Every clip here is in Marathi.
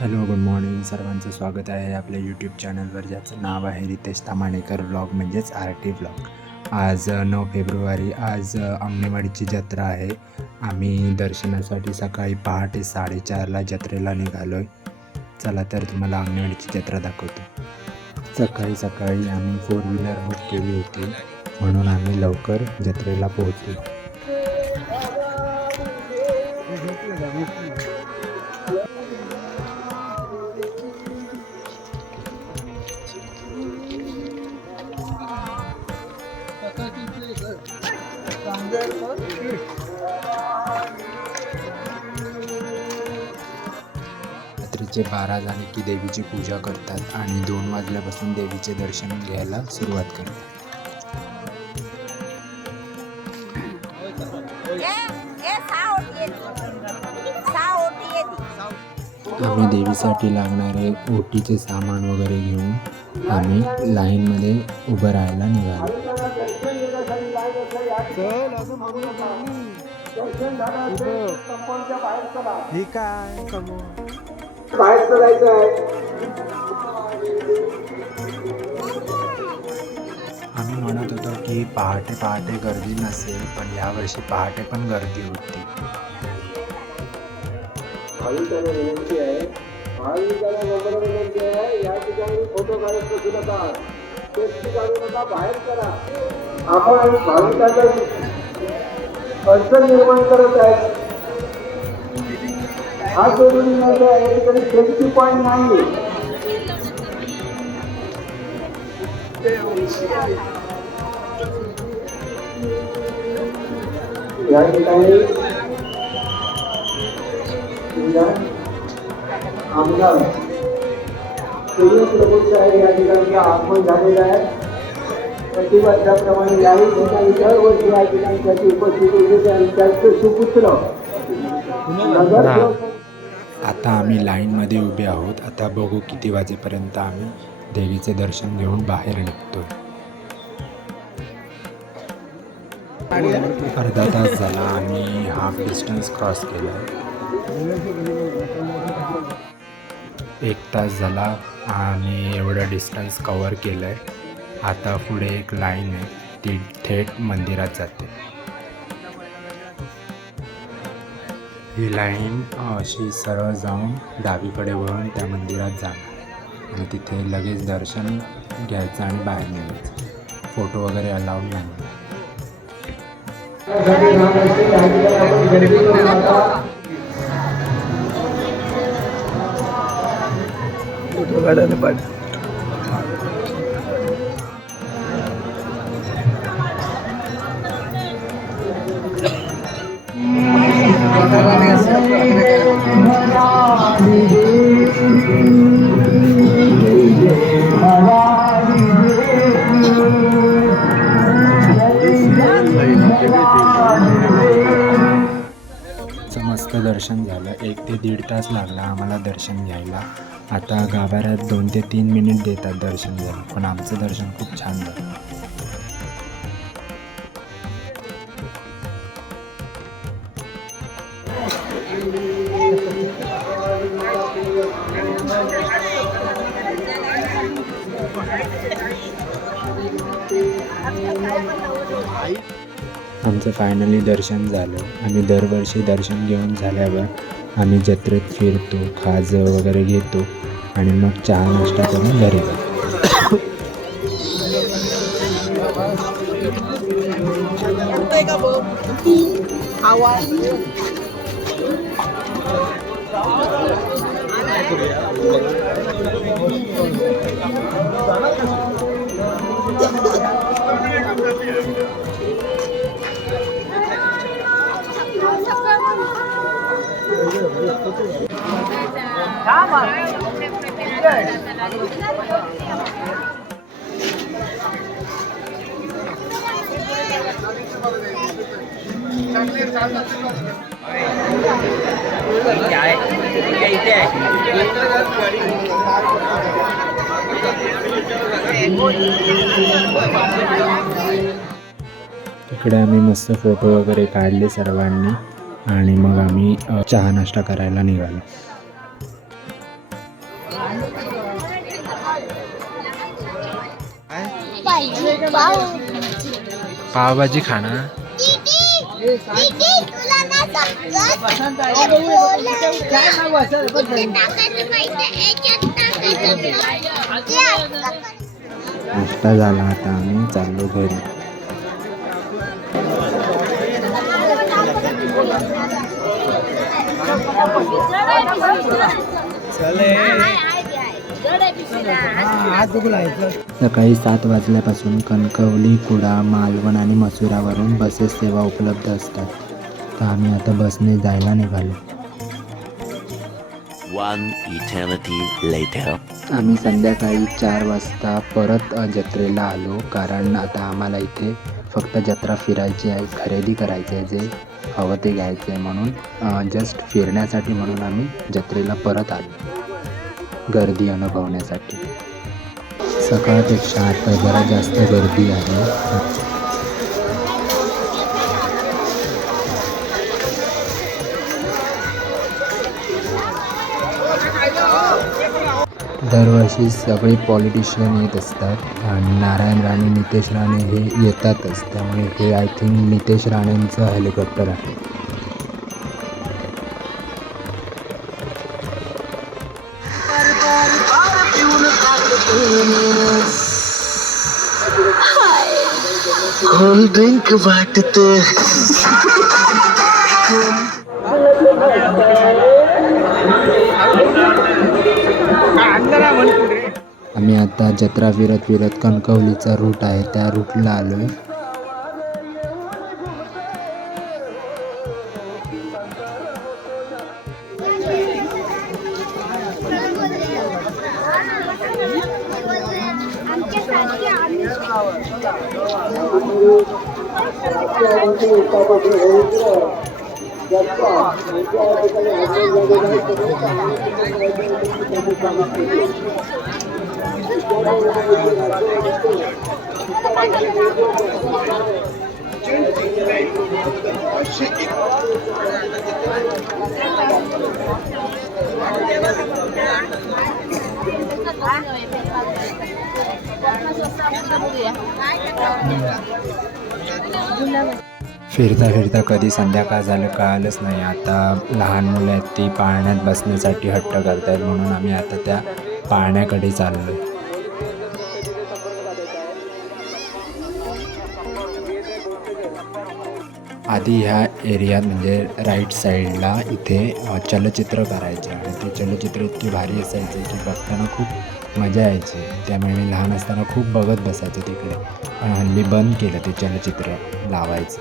Hello, good morning. सर्वांचं स्वागत आहे आपल्या यूट्यूब चॅनलवर, ज्याचं नाव आहे रितेश तामाणेकर व्लॉग म्हणजेच RT व्लॉग. आज 9 फेब्रुवारी. आज अंगणेवाडीची जत्रा आहे. आम्ही दर्शनासाठी सकाळी पहाटे 4:30ला जत्रेला निघालो आहे. चला तर तुम्हाला अंगणेवाडीची जत्रा दाखवतो. सकाळी सकाळी आम्ही 4 व्हीलर बुक केली होती, म्हणून आम्ही लवकर जत्रेला पोहोचलो. रात्रीचे 12 झाले की देवीची पूजा करतात आणि 2 वाजल्यापासून देवीचे दर्शन घ्यायला सुरुवात करतात. आम्ही देवीसाठी लागणारे ओटीचे सामान वगैरे घेऊन आम्ही लाईनमध्ये उभं राहायला निघालो. आम्ही म्हणत होतो की पहाटे पहाटे गर्दी नसेल, पण यावर्षी पहाटे पण गर्दी होती. भाविकांना विनंती आहे, या ठिकाणी फोटो काढत बसू नका, सेल्फी काढू नका, बाहेर करा. आपण भाविकांना अडचण निर्माण करत आहे. हा जरुरी नाही आहे, या ठिकाणी सेल्फी पॉईंट नाही. या ठिकाणी आमदार सूर्यप्रभू साहेब या ठिकाणचं आगमन झालेलं आहे. प्रतिबद्धाप्रमाणे याही ठिकाणी दरवर्षी या ठिकाणी त्याची उपस्थित होते आणि त्यांचं सुपुत्र आता आम्ही लाईनमध्ये उभे आहोत. आता बघू किती वाजेपर्यंत आम्ही देवीचे दर्शन घेऊन बाहेर निघतोय. अर्धा तास झाला, आम्ही हाफ डिस्टन्स क्रॉस केला. 1 तास झाला आणि एवढं डिस्टन्स कवर केलं आहे. आता पुढे एक लाईन आहे, ती थेट मंदिरात जाते. ही लाईन अशी सरळ जाऊन डावीकडे वळून त्या मंदिरात जाणार आणि तिथे लगेच दर्शन घ्यायचं आणि बाहेर निघायचं. फोटो वगैरे अलाउड नाही. मस्त दर्शन झालं. 1 ते 1.5 तास लागला आम्हाला दर्शन घ्यायला. आता गाभाऱ्यात 2 ते 3 मिनिट देतात दर्शन घ्यायला, पण आमचं दर्शन खूप छान झालं. आमचं फायनली दर्शन झालं. आम्ही दरवर्षी दर्शन घेऊन झाल्यावर आम्ही जत्रेत फिरतो, खाजं वगैरे घेतो आणि मग चहा नाश्ता करून घरी जातो. इकडे आम्ही मस्त फोटो वगैरे काढले सर्वांनी आणि मग आम्ही चहा नाश्ता करायला निघालो. पावभाजी खाना नाश्ता झाला, आता आम्ही चाललो घरी. सकाळी 7 वाजल्यापासून कणकवली, कुडा, मालवण आणि मसुरावरून बसेस सेवा उपलब्ध असतात. तर आम्ही आता बसने जायला निघालो. One eternity later. आम्ही संध्याकाळी 4 वाजता परत जत्रेला आलो, कारण आता आम्हाला इथे फक्त जत्रा फिरायची आहे, खरेदी करायची आहे, जे हवं ते घ्यायचं आहे. म्हणून जस्ट फिरण्यासाठी म्हणून आम्ही जत्रेला परत आलो, गर्दी अनुभवण्यासाठी. सकाळपेक्षा आता जरा जास्त गर्दी आहे. दरवर्षी सगळे पॉलिटिशियन येत असतात आणि नारायण राणे, नितेश राणे हे येतातच. त्यामुळे हे आय थिंक नितेश राणेंचं हेलिकॉप्टर आहे. कोल्ड ड्रिंक वाटते. आम्ही आता जत्रा फिरत फिरत कणकवलीचा रूट आहे त्या रूटला आलो आहे. फिरता फिरता कधी संध्याकाळ झालं कळालंच नाही. आता लहान मुलं आहेत ती पाळण्यात बसण्यासाठी हट्ट करत आहेत, म्हणून आम्ही आता त्या पाळण्याकडे चाललो. आधी ह्या एरियात म्हणजे राईट साईडला इथे चलचित्र करायचे आणि ते चलचित्र इतकी भारी असायचे की बघताना खूप मजा यायची. त्यामुळे मी लहान असताना खूप बघत बसायचो तिकडे, पण हल्ली बंद केलं ते चलचित्र लावायचं.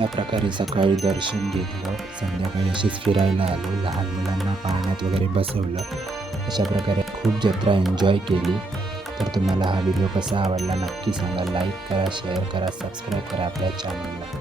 या प्रकारे सकाळी दर्शन घेतलं, संध्याकाळी अशीच फिरायला आलो, लहान मुलांना पाळण्यात वगैरे बसवलं. अशा प्रकारे खूप जत्रा एन्जॉय केली. तर तुम्हाला हा व्हिडिओ कसा आवडला नक्की सांगा. लाईक करा, शेअर करा, सबस्क्राईब करा आपल्या चॅनलला.